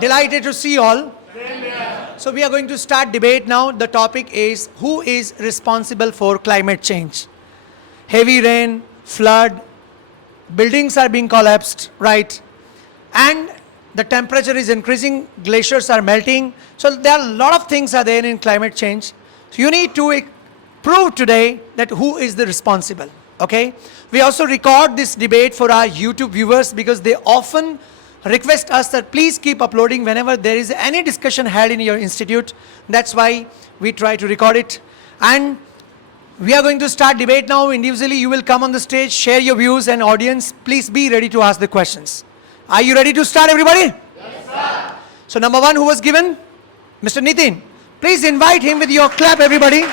Delighted to see you all. So we are going to start debate now. The topic is who is responsible for climate change? Heavy rain, flood, buildings are being collapsed, right? And the temperature is increasing, glaciers are melting. So there are a lot of things are there in climate change. So you need to prove today that who is the responsible, okay? We also record this debate for our YouTube viewers because they often request us that please keep uploading whenever there is any discussion held in your institute. That's why we try to record it. And we are going to start debate now. Individually, you will come on the stage, share your views, and audience, please be ready to ask the questions. Are you ready to start, everybody? Yes, sir. So number one, who was given? Mr. Nitin. Please invite him with your clap, everybody.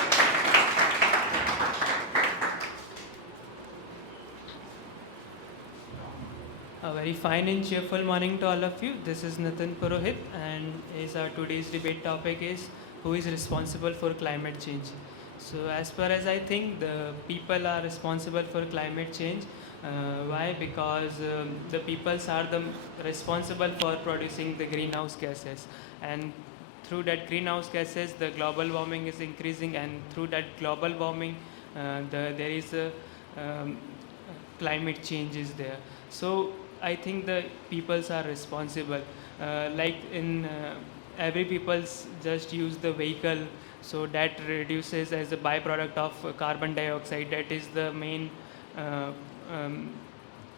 A very fine and cheerful morning to all of you. This is Nitin Purohit, and our today's debate topic is who is responsible for climate change. So as far as I think, the people are responsible for climate change. Why? Because the peoples are the responsible for producing the greenhouse gases, and through that greenhouse gases, the global warming is increasing, and through that global warming, there is a climate change is there. So I think the peoples are responsible. Like in every peoples just use the vehicle, so that reduces as a byproduct of carbon dioxide. That is the uh,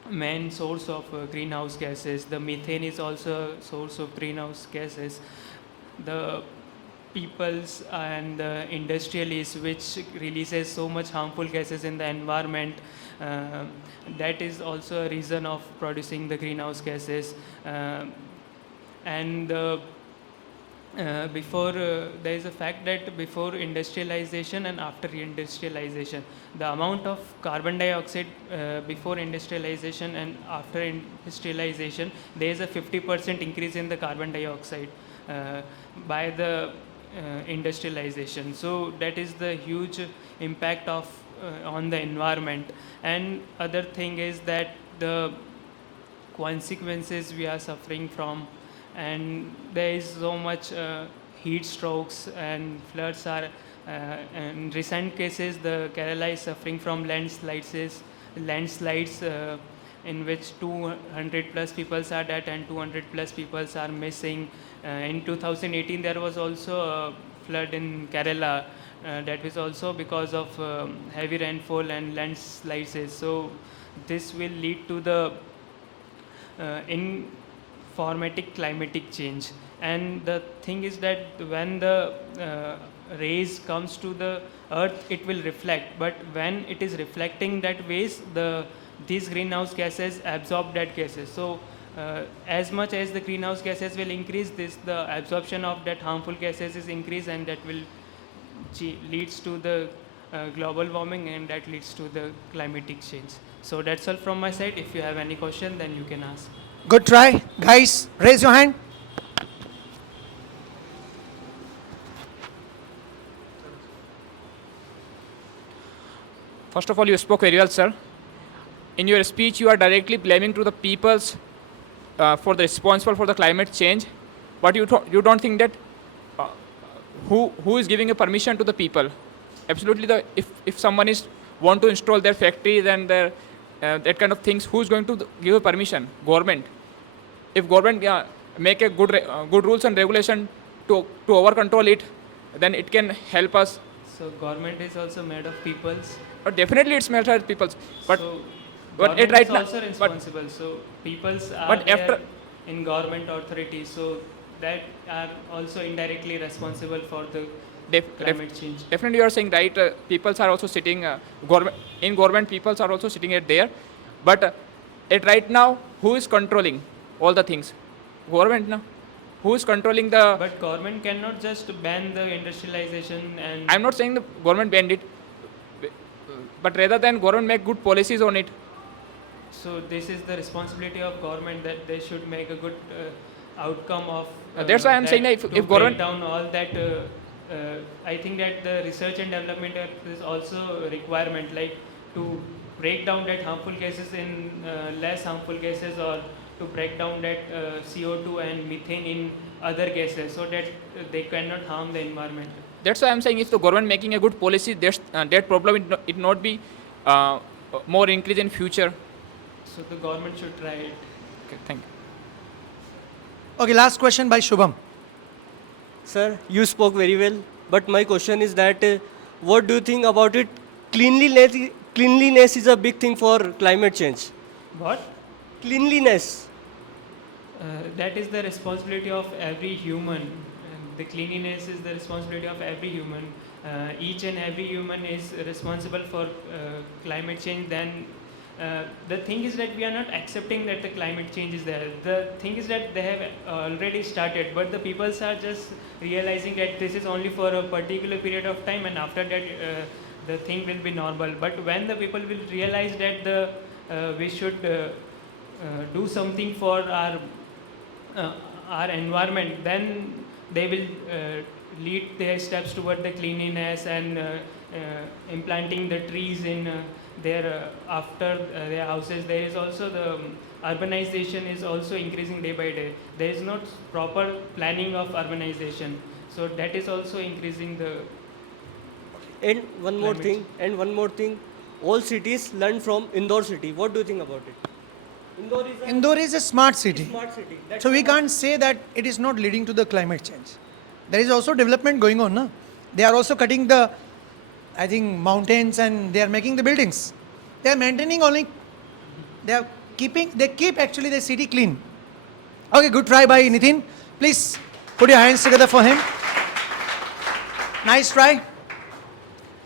main source of greenhouse gases. The methane is also a source of greenhouse gases. The peoples and the industrialists which releases so much harmful gases in the environment, uh, that is also a reason of producing the greenhouse gases. And before there is a fact that before industrialization and after industrialization, the amount of carbon dioxide before industrialization and after industrialization, there is a 50% increase in the carbon dioxide by the industrialization. So that is the huge impact of on the environment. And other thing is that the consequences we are suffering from, and there is so much heat strokes and floods are in recent cases the Kerala is suffering from landslides in which 200 plus people are dead and 200 plus people are missing. In 2018 there was also a flood in Kerala. That was also because of heavy rainfall and landslides. So this will lead to the informatic climatic change. And the thing is that when the rays comes to the earth, it will reflect, but when it is reflecting that ways, these greenhouse gases absorb that gases. So as much as the greenhouse gases will increase, the absorption of that harmful gases is increase, and that will leads to the global warming, and that leads to the climatic change. So that's all from my side. If you have any question, then you can ask. Good try. Guys, raise your hand. First of all, you spoke very well, sir. In your speech, you are directly blaming to the peoples for the responsible for the climate change, but you don't think that who is giving a permission to the people? Absolutely, if someone is want to install their factory, then their that kind of things, who's going to give a permission? Government. If government make a good rules and regulation to over control it, then it can help us. So government is also made of peoples. Definitely, it's matter of peoples, but So but government it right is now. also But responsible. So peoples are But there after- in government authorities. So that are also indirectly responsible for the climate change. definitely, you are saying right. Peoples are also sitting. Government peoples are also sitting at there, but at right now, who is controlling all the things? Government now. Who is controlling the? But government cannot just ban the industrialization and. I'm not saying the government banned it, but rather than government make good policies on it. So this is the responsibility of government, that they should make a good outcome of. That's why I'm saying that if break government- down all that. I think that the research and development is also a requirement, like to break down that harmful gases in less harmful gases, or to break down that CO2 and methane in other gases so that they cannot harm the environment. That's why I'm saying if the government making a good policy, that problem it not be more increase in future. So the government should try it. Okay, thank you. Okay, last question by Shubham. Sir, you spoke very well, but my question is that what do you think about it? Cleanliness is a big thing for climate change. What? Cleanliness. That is the responsibility of every human. The cleanliness is the responsibility of every human. Each and every human is responsible for climate change. Then the thing is that we are not accepting that the climate change is there. The thing is that they have already started, but the people are just realizing that this is only for a particular period of time, and after that the thing will be normal. But when the people will realize that we should do something for our environment, then they will lead their steps toward the cleanliness and implanting the trees in their after their houses. There is also the urbanization is also increasing day by day. There is not proper planning of urbanization, so that is also increasing the. And one more Climate thing, all cities learn from Indore city. what do you think about it? Indore is a smart city. Smart city. That's So we can't say that it is not leading to the climate change. There is also development going on. No? They are also cutting the, I think, mountains, and they are making the buildings. They are maintaining only, they keep actually the city clean. Okay, good try by Nitin. Please put your hands together for him. Nice try.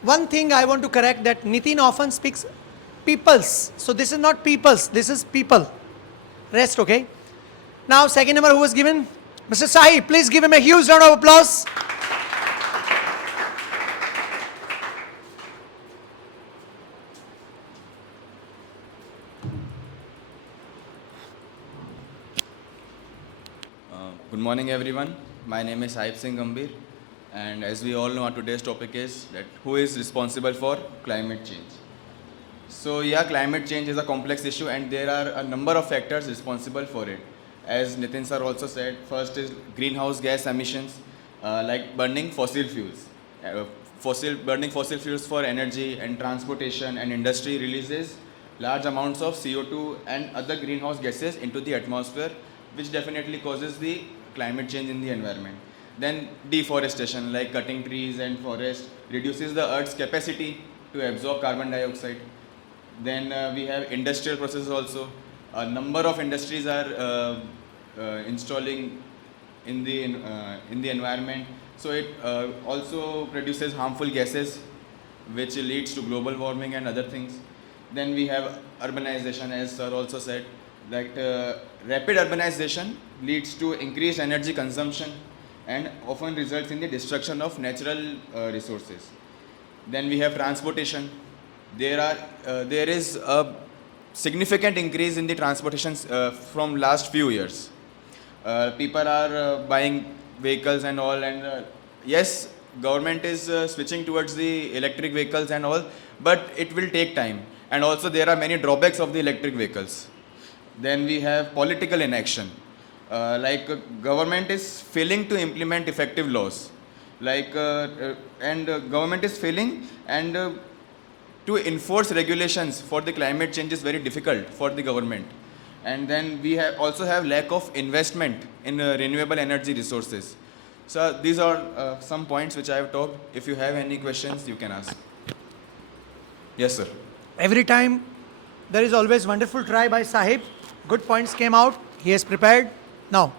One thing I want to correct, that Nitin often speaks peoples. So this is not peoples, this is people. Rest, okay? Now, second number who was given? Mr. Sahi, please give him a huge round of applause. Good morning, everyone. My name is Saib Singh Gambhir, and as we all know, our today's topic is that who is responsible for climate change. So yeah, climate change is a complex issue, and there are a number of factors responsible for it. As Nitin sir also said, first is greenhouse gas emissions, like burning fossil fuels. Burning fossil fuels for energy and transportation and industry releases large amounts of CO2 and other greenhouse gases into the atmosphere, which definitely causes the climate change in the environment. Then deforestation, like cutting trees and forests, reduces the Earth's capacity to absorb carbon dioxide. Then we have industrial processes also. A number of industries are installing in the environment. So it also produces harmful gases, which leads to global warming and other things. Then we have urbanization, as sir also said, that rapid urbanization leads to increased energy consumption and often results in the destruction of natural resources. Then we have transportation. There is a significant increase in the transportation from last few years. People are buying vehicles and all, and yes, government is switching towards the electric vehicles and all, but it will take time. And also there are many drawbacks of the electric vehicles. Then we have political inaction. Government is failing to implement effective laws. Government is failing, and to enforce regulations for the climate change is very difficult for the government. And then we also have lack of investment in renewable energy resources. So these are some points which I have talked. If you have any questions, you can ask. Yes, sir. Every time there is always wonderful try by Sahib. Good points came out. He has prepared. Now,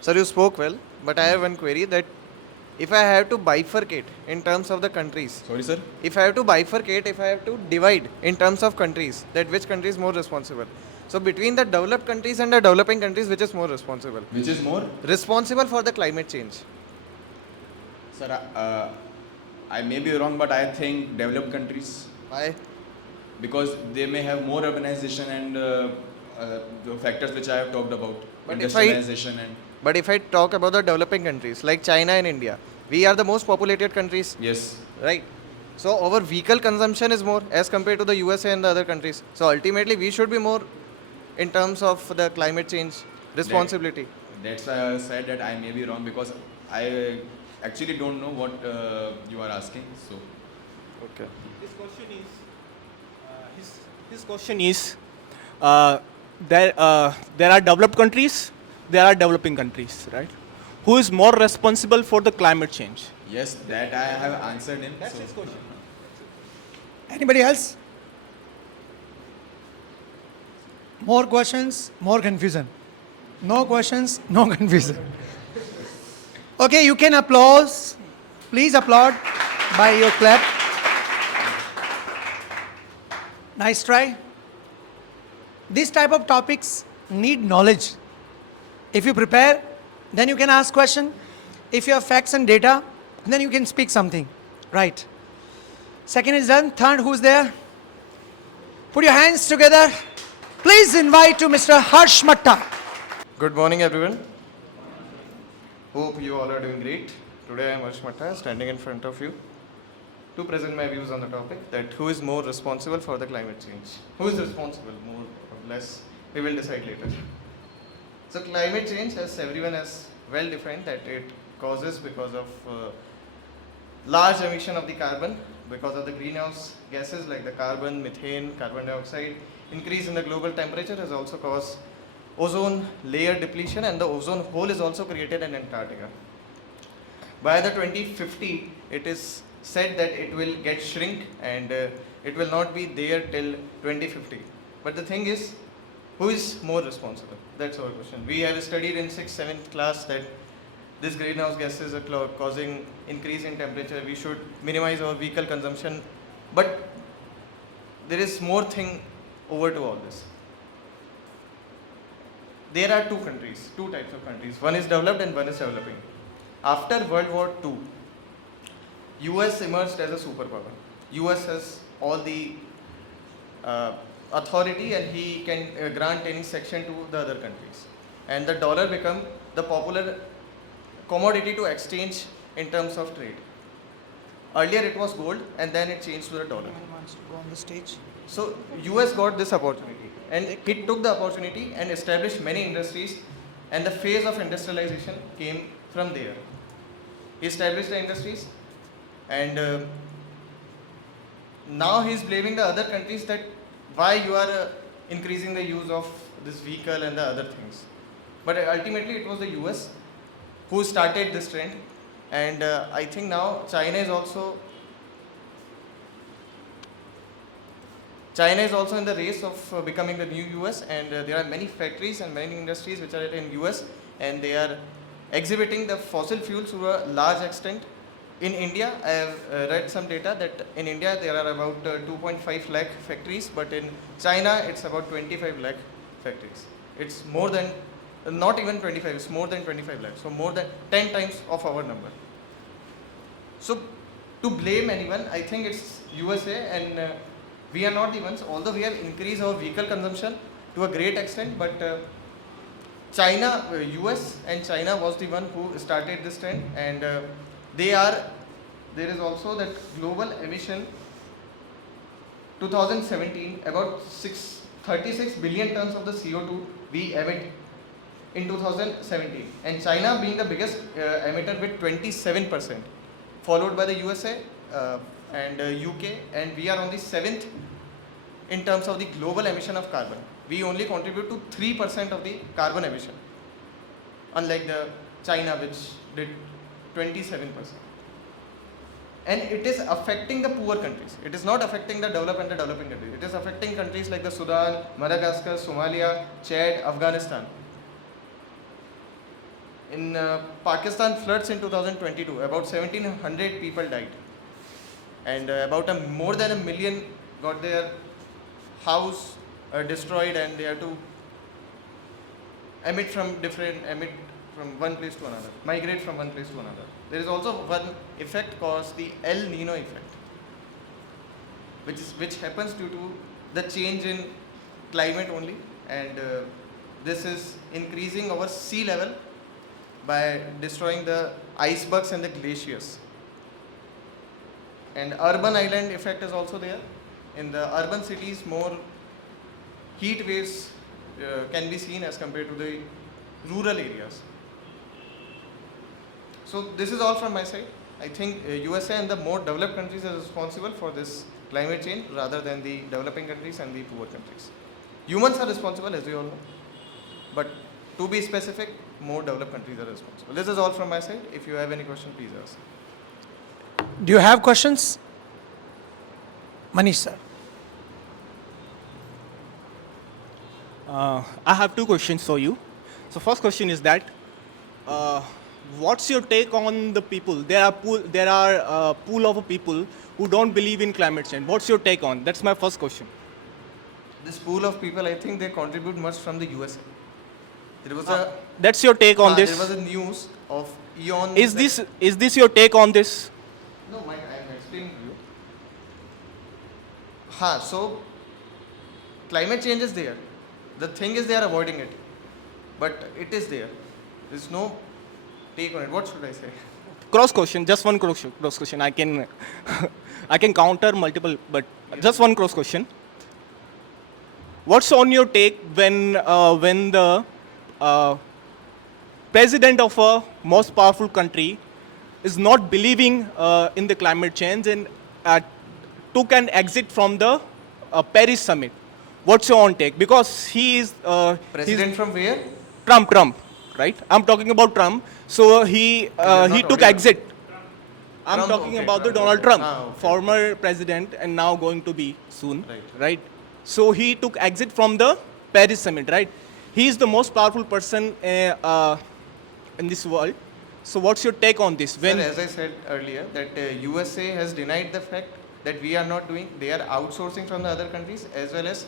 Sir, you spoke well, but I have one query that if I have to bifurcate in terms of the countries, Sorry, sir. if I have to bifurcate, if I have to divide in terms of countries, that which country is more responsible? So between the developed countries and the developing countries, which is more responsible? Which is more? Responsible for the climate change. Sir, I may be wrong, but I think developed countries, Why? because they may have more urbanization and the factors which I have talked about, But if I- industrialization and But if I talk about the developing countries like China and India, we are the most populated countries, yes, right? So our vehicle consumption is more as compared to the USA and the other countries. So ultimately we should be more in terms of the climate change responsibility? That's why I said that I may be wrong because I actually don't know what you are asking. So Okay. His question is, there are developed countries, there are developing countries, right? Who is more responsible for the climate change? yes, that I have answered him. That's so. his question. Anybody else? More questions, more confusion. No questions, no confusion. Okay, you can applause. Please applaud by your clap. Nice try. These type of topics need knowledge. If you prepare, then you can ask question. If you have facts and data, then you can speak something. Right. Second is done. Third, who's there? Put your hands together. Please invite to Mr. Harsh Matta. Good morning, everyone. Hope you all are doing great. Today I am Harsh Matta, standing in front of you to present my views on the topic that who is more responsible for the climate change. Who is responsible, more or less, we will decide later. So climate change, as everyone has well defined, that it causes because of large emission of the carbon, because of the greenhouse gases like the carbon, methane, carbon dioxide. Increase in the global temperature has also caused ozone layer depletion, and the ozone hole is also created in Antarctica. By the 2050, it is said that it will get shrink and it will not be there till 2050. But the thing is, who is more responsible? That's our question. We have studied in 6th, 7th class that these greenhouse gases are causing increase in temperature. We should minimize our vehicle consumption. But there is more thing over to all this. There are two types of countries. One is developed and one is developing. After World War II, US emerged as a superpower. US has all the authority and he can grant any section to the other countries. And the dollar become the popular commodity to exchange in terms of trade. Earlier it was gold and then it changed to the dollar. Wants to go on the stage? So US got this opportunity and it took the opportunity and established many industries, and the phase of industrialization came from there. He established the industries and now he is blaming the other countries that why you are increasing the use of this vehicle and the other things. But ultimately it was the US who started this trend, and I think now China is also in the race of becoming the new US, and there are many factories and many industries which are in US and they are exhibiting the fossil fuels to a large extent. In India, I have read some data that in India there are about 2.5 lakh factories, but in China it's about 25 lakh factories. It's more than, not even 25, it's more than 25 lakh, so more than 10 times of our number. So to blame anyone, I think it's USA, and we are not the ones, although we have increased our vehicle consumption to a great extent, but China, US and China was the one who started this trend, and there is also that global emission 2017, about 36 billion tons of the CO2 we emit in 2017, and China being the biggest emitter with 27%, followed by the USA and UK, and we are on the 7th in terms of the global emission of carbon. We only contribute to 3% of the carbon emission, unlike the China which did 27%. And it is affecting the poor countries. It is not affecting the developed and the developing countries. It is affecting countries like the Sudan, Madagascar, Somalia, Chad, Afghanistan. In Pakistan floods in 2022, about 1700 people died, and about more than 1 million got their house destroyed, and they have to emit from one place to another, migrate from one place to another. There is also one effect called the El Nino effect, which happens due to the change in climate only, and this is increasing our sea level by destroying the icebergs and the glaciers. And urban island effect is also there. In the urban cities, more heat waves can be seen as compared to the rural areas. So this is all from my side. I think USA and the more developed countries are responsible for this climate change rather than the developing countries and the poor countries. Humans are responsible, as we all know, but to be specific, more developed countries are responsible. This is all from my side. If you have any question, please ask. Do you have questions? Manish sir. I have two questions for you. So first question is that, what's your take on the people? There are pool of people who don't believe in climate change. What's your take on? That's my first question. This pool of people, I think they contribute much from the USA. There was a That's your take on there this. was a news of Eon. Is this your take on this? No, I am explaining to you. So climate change is there. The thing is they are avoiding it, but it is there. There's no take on it. What should I say? Cross question, just one cross question. I can I can counter multiple, but just one cross question. What's on your take when the president of a most powerful country is not believing in the climate change and took an exit from the Paris summit? What's your own take? Because he is President from where? Trump, right? I'm talking about Trump. So he took audible. exit. I'm Trump, talking okay, about the Trump, Donald okay. Trump, Okay. former president and now going to be soon, Right. right? So he took exit from the Paris summit, right? He is the most powerful person in this world. So what's your take on this? Sir, as I said earlier, that USA has denied the fact that we are not doing. They are outsourcing from the other countries, as well as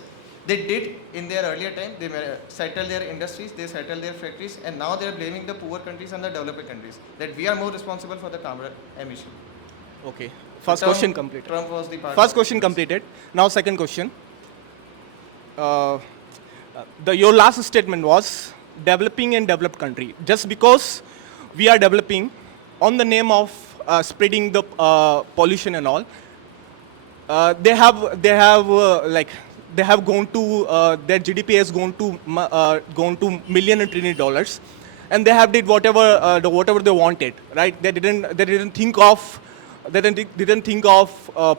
they did in their earlier time. They settled their industries, they settled their factories, and now they are blaming the poor countries and the developing countries that we are more responsible for the carbon emission. Okay. First Trump- question completed. Trump was the part. First of question this. completed. Now second question. Your last statement was developing and developed country. Just because we are developing on the name of spreading the pollution and all, they have gone to their GDP has gone to million and trillion dollars, and they have did whatever they wanted, right? They didn't think of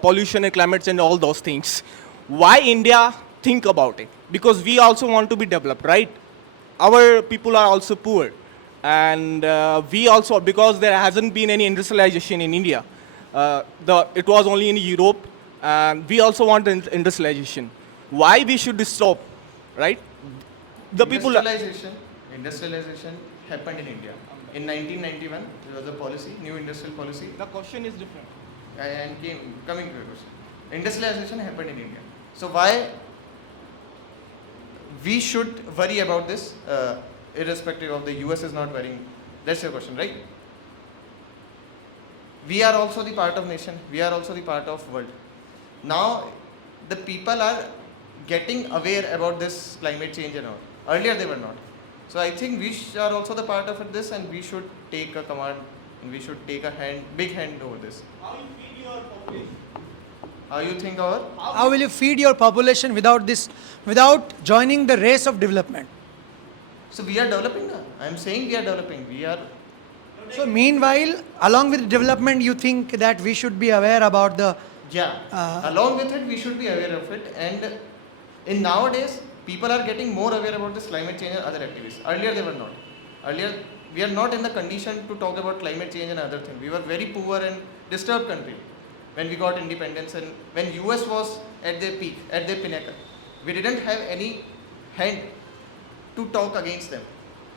pollution and climate change and all those things. Why India think about it? Because we also want to be developed, right? Our people are also poor, and we also, because there hasn't been any industrialization in India. It was only in Europe, and we also want industrialization. Why we should stop, right? The people. Industrialization happened in India. In 1991, there was a policy, new industrial policy. The question is different. I am coming to your question. Industrialization happened in India. So why we should worry about this, irrespective of the US is not worrying? That's your question, right? We are also the part of nation. We are also the part of world. Now, the people are getting aware about this climate change and all. Earlier they were not. So I think we are also the part of this, and we should take a command, and we should take a big hand over this. How you feed your population? How you think our? How will you feed your population without joining the race of development? So we are developing now. I am saying we are developing. We are. So meanwhile, along with development, you think that we should be aware about the Along with it, we should be aware of it. And in nowadays, people are getting more aware about this climate change and other activities. Earlier, they were not. Earlier, we are not in the condition to talk about climate change and other things. We were very poor and disturbed country when we got independence, and when US was at their peak, at their pinnacle. We didn't have any hand to talk against them.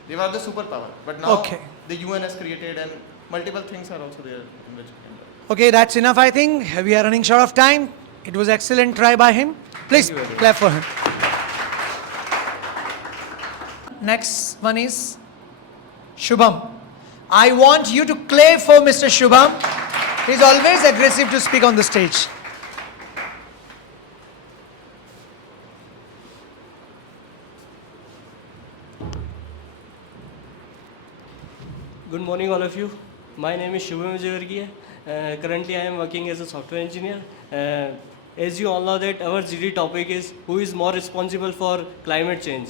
They were the superpower. But now the UN has created, and multiple things are also there in which we can do. Okay, that's enough, I think. We are running short of time. It was excellent try by him. Please clap for him. Next one is Shubham. I want you to clap for Mr. Shubham. He's always aggressive to speak on the stage. Good morning, all of you. My name is Shubham Vijayavargiya. Currently, I am working as a software engineer. As you all know that our GD topic is who is more responsible for climate change.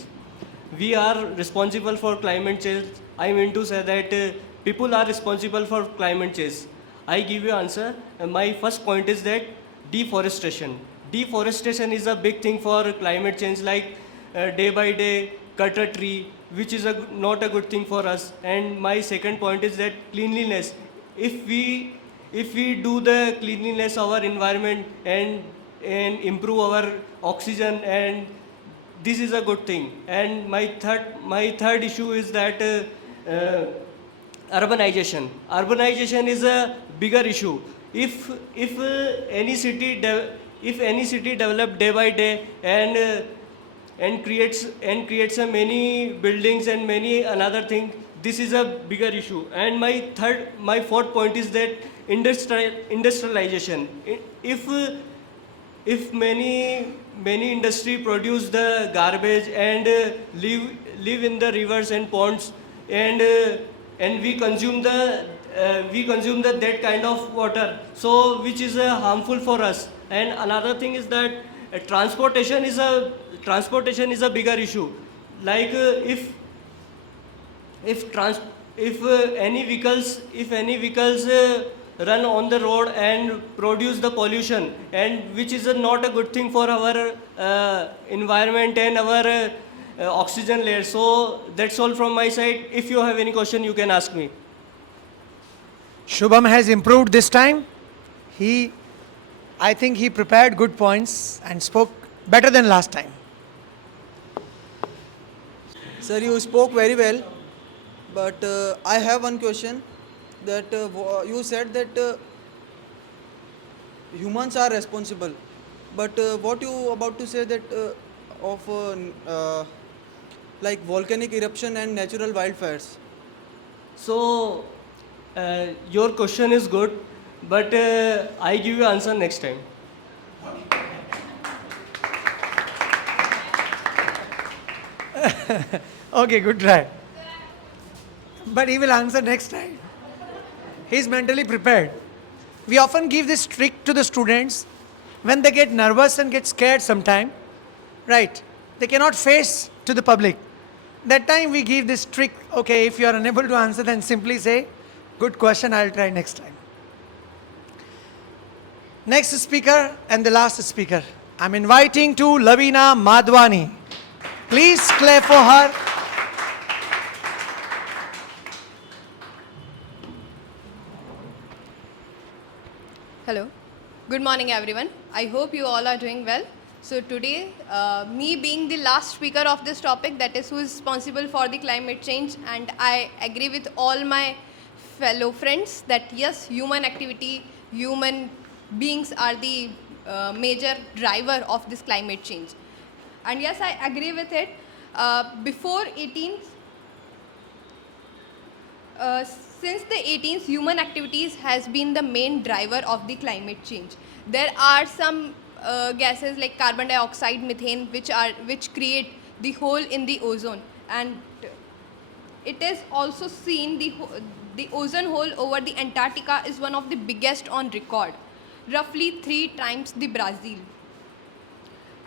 we are responsible for climate change, I mean to say that people are responsible for climate change. I give you answer. My first point is that deforestation. Deforestation is a big thing for climate change, like day by day cut a tree, which is not a good thing for us. And my second point is that cleanliness. If we do the cleanliness of our environment and improve our oxygen, and this is a good thing. And my third issue is that urbanization. Urbanization is a bigger issue. If any city develop day by day and creates a many buildings and many another thing, this is a bigger issue. And my fourth point is that industrialization. If many industry produce the garbage and live in the rivers and ponds, and we consume that kind of water, so which is harmful for us. And another thing is that transportation is a bigger issue. Like if any vehicles run on the road and produce the pollution, and which is not a good thing for our environment and our oxygen layer. So that's all from my side. If you have any question, you can ask me. Shubham has improved this time. I think he prepared good points and spoke better than last time. Sir, you spoke very well, but I have one question. That you said that humans are responsible, but what you about to say that of like volcanic eruption and natural wildfires? So your question is good, but I give you answer next time. Okay, good try. But he will answer next time. He's mentally prepared. We often give this trick to the students when they get nervous and get scared sometime. Right. They cannot face to the public. That time we give this trick. Okay, if you are unable to answer, then simply say, good question, I'll try next time. Next speaker and the last speaker. I'm inviting to Lavina Madhwani. Please clap for her. Hello. Good morning, everyone. I hope you all are doing well. So today, me being the last speaker of this topic, that is who is responsible for the climate change, and I agree with all my fellow friends that yes, human activity, human beings are the major driver of this climate change. And yes, I agree with it. Before 18th, since the 18th, human activities has been the main driver of the climate change. There are some gases like carbon dioxide, methane, which create the hole in the ozone, and it is also seen the ozone hole over the Antarctica is one of the biggest on record, roughly 3 times the Brazil.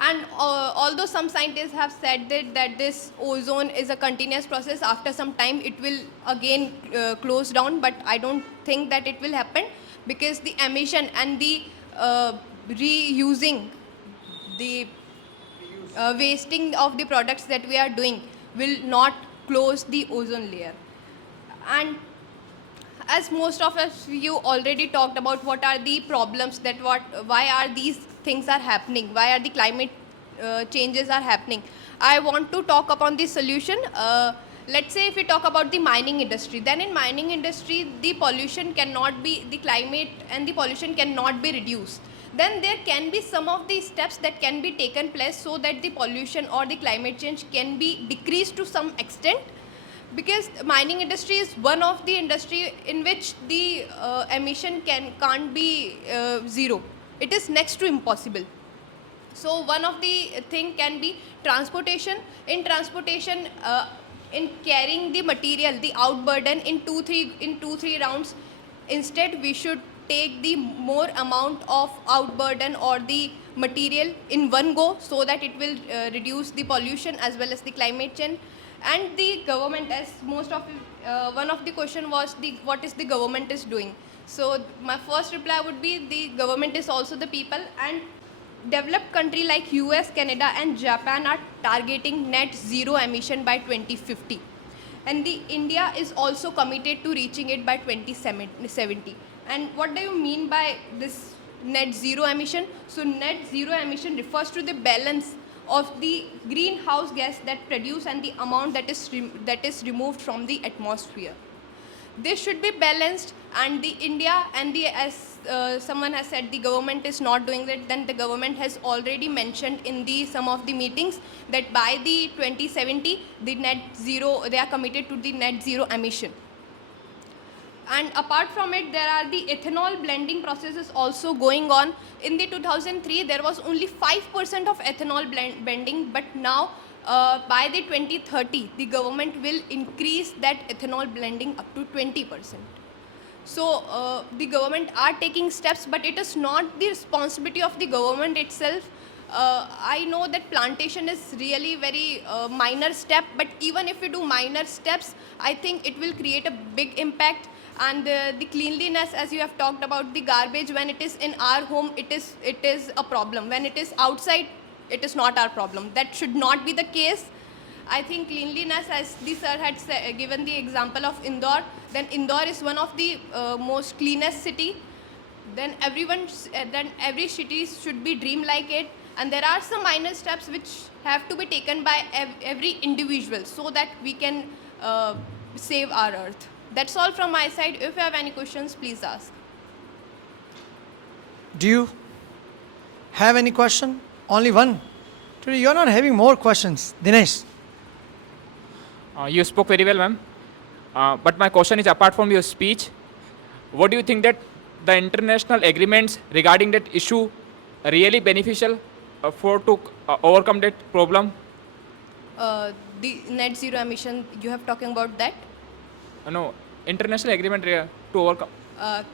And although some scientists have said that this ozone is a continuous process, after some time it will again close down, but I don't think that it will happen, because the emission and the reusing, the wasting of the products that we are doing will not close the ozone layer. And as most of us, you already talked about what are the problems, why are these things are happening, why are the climate changes are happening. I want to talk upon the solution. Let's say if we talk about the mining industry, then in mining industry the pollution cannot be, the climate and the pollution cannot be reduced. Then there can be some of the steps that can be taken place so that the pollution or the climate change can be decreased to some extent, because mining industry is one of the industry in which the emission can't be zero. It is next to impossible. So one of the thing can be transportation. In transportation, in carrying the material, the outburden in 2-3 rounds, instead we should take the more amount of outburden or the material in one go, so that it will reduce the pollution as well as the climate change. And the government, as most of one of the question was the what is the government is doing. So my first reply would be the government is also the people, and developed country like US, Canada and Japan are targeting net zero emission by 2050. And the India is also committed to reaching it by 2070. And what do you mean by this net zero emission? So net zero emission refers to the balance of the greenhouse gas that produce and the amount that is removed from the atmosphere. This should be balanced, and the India and the, as someone has said, the government is not doing that. Then the government has already mentioned in the some of the meetings that by the 2070 the net zero, they are committed to the net zero emission. And apart from it, there are the ethanol blending processes also going on. In the 2003 there was only 5% of ethanol blending, but now by the 2030 the government will increase that ethanol blending up to 20%. So the government are taking steps, but it is not the responsibility of the government itself. I know that plantation is really very minor step, but even if we do minor steps, I think it will create a big impact. And the cleanliness, as you have talked about, the garbage, when it is in our home, it is a problem. When it is outside, it is not our problem. That should not be the case. I think cleanliness, as the sir had given the example of Indore, then Indore is one of the most cleanest city. Then every city should be dream like it. And there are some minor steps which have to be taken by every individual so that we can save our earth. That's all from my side. If you have any questions, please ask. Do you have any question? Only one? Today you're not having more questions. Dinesh. You spoke very well, ma'am. But my question is, apart from your speech, what do you think that the international agreements regarding that issue are really beneficial to overcome that problem? The net zero emission, you have talking about that? No, international agreement to overcome.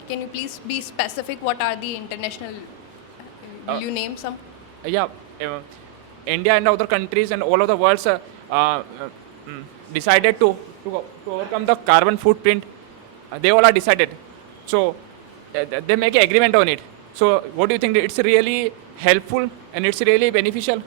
Can you please be specific? What are the international? Will you name some? Yeah, India and other countries and all of the world decided to overcome the carbon footprint. They all are decided. So they make an agreement on it. So what do you think? It's really helpful and it's really beneficial?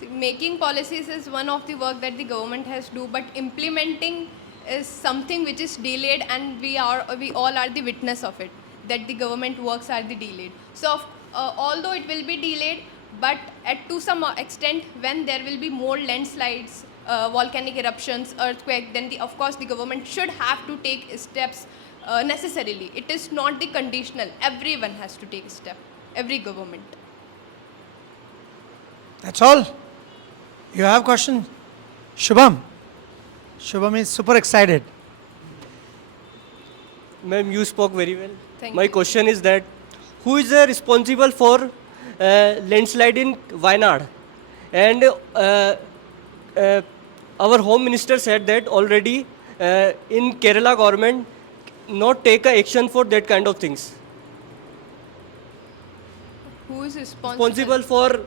See, making policies is one of the work that the government has to do, but implementing is something which is delayed, and we all are the witness of it, that the government works are the delayed. So although it will be delayed, but to some extent, when there will be more landslides, volcanic eruptions, earthquake, then of course the government should have to take steps necessarily. It is not the conditional. Everyone has to take a step. Every government. That's all? You have question? Shubham. Shubham is super excited. Ma'am, you spoke very well. Thank My you. question is that who is responsible for landslide in Wayanad? And our home minister said that already in Kerala government not take a action for that kind of things. Who is responsible? Responsible for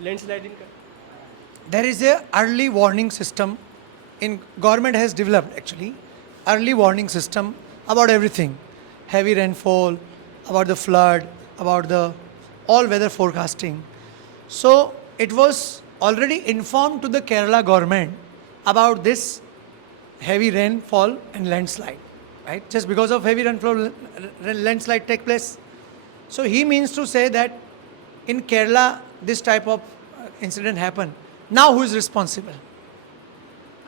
landslide in There is a early warning system in government has developed actually early warning system about everything, heavy rainfall, about the flood, about the all weather forecasting. So it was already informed to the Kerala government about this heavy rainfall and landslide, right? Just because of heavy rainfall, landslide take place. So he means to say that in Kerala this type of incident happened. Now who is responsible?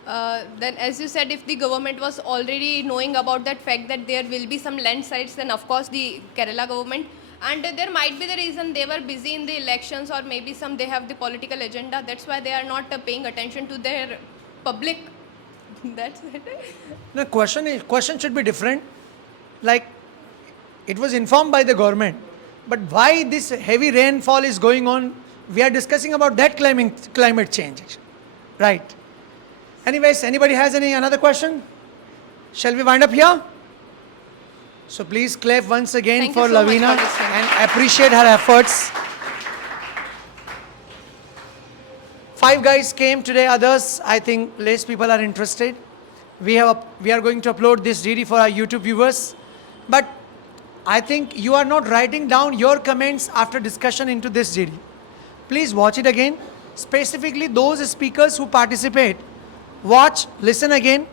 Then as you said, if the government was already knowing about that fact that there will be some landslides, then of course the Kerala government, and there might be the reason they were busy in the elections, or maybe they have the political agenda. That's why they are not paying attention to their public. That's it. The question should be different. Like, it was informed by the government, but why this heavy rainfall is going on? We are discussing about that climate change, right? Anyways, anybody has another question? Shall we wind up here? So please clap once again Thank for you so much Lavina for listening. and appreciate her efforts. 5 guys came today, others, I think less people are interested. We are going to upload this GD for our YouTube viewers. But I think you are not writing down your comments after discussion into this GD. Please watch it again. Specifically those speakers who participate, watch, listen again.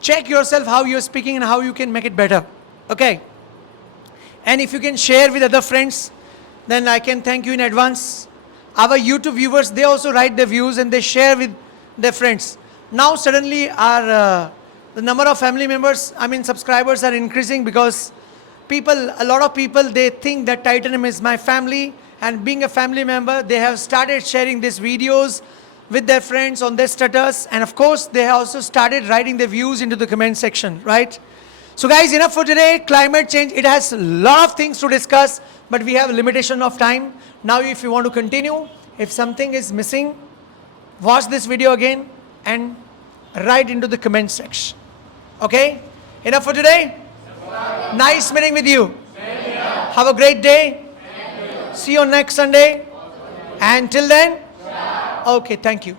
Check yourself how you're speaking and how you can make it better. Okay? And if you can share with other friends, then I can thank you in advance. Our YouTube viewers, they also write their views and they share with their friends. Now suddenly our the number of family members, subscribers are increasing because a lot of people, they think that Titanium is my family, and being a family member, they have started sharing these videos with their friends on their status, and of course they have also started writing their views into the comment section, right? So guys, enough for today. Climate change, it has a lot of things to discuss, but we have a limitation of time. Now if you want to continue, if something is missing, watch this video again and write into the comment section. Okay? Enough for today? Nice meeting with you. Have a great day. See you on next Sunday. And till then, okay, thank you.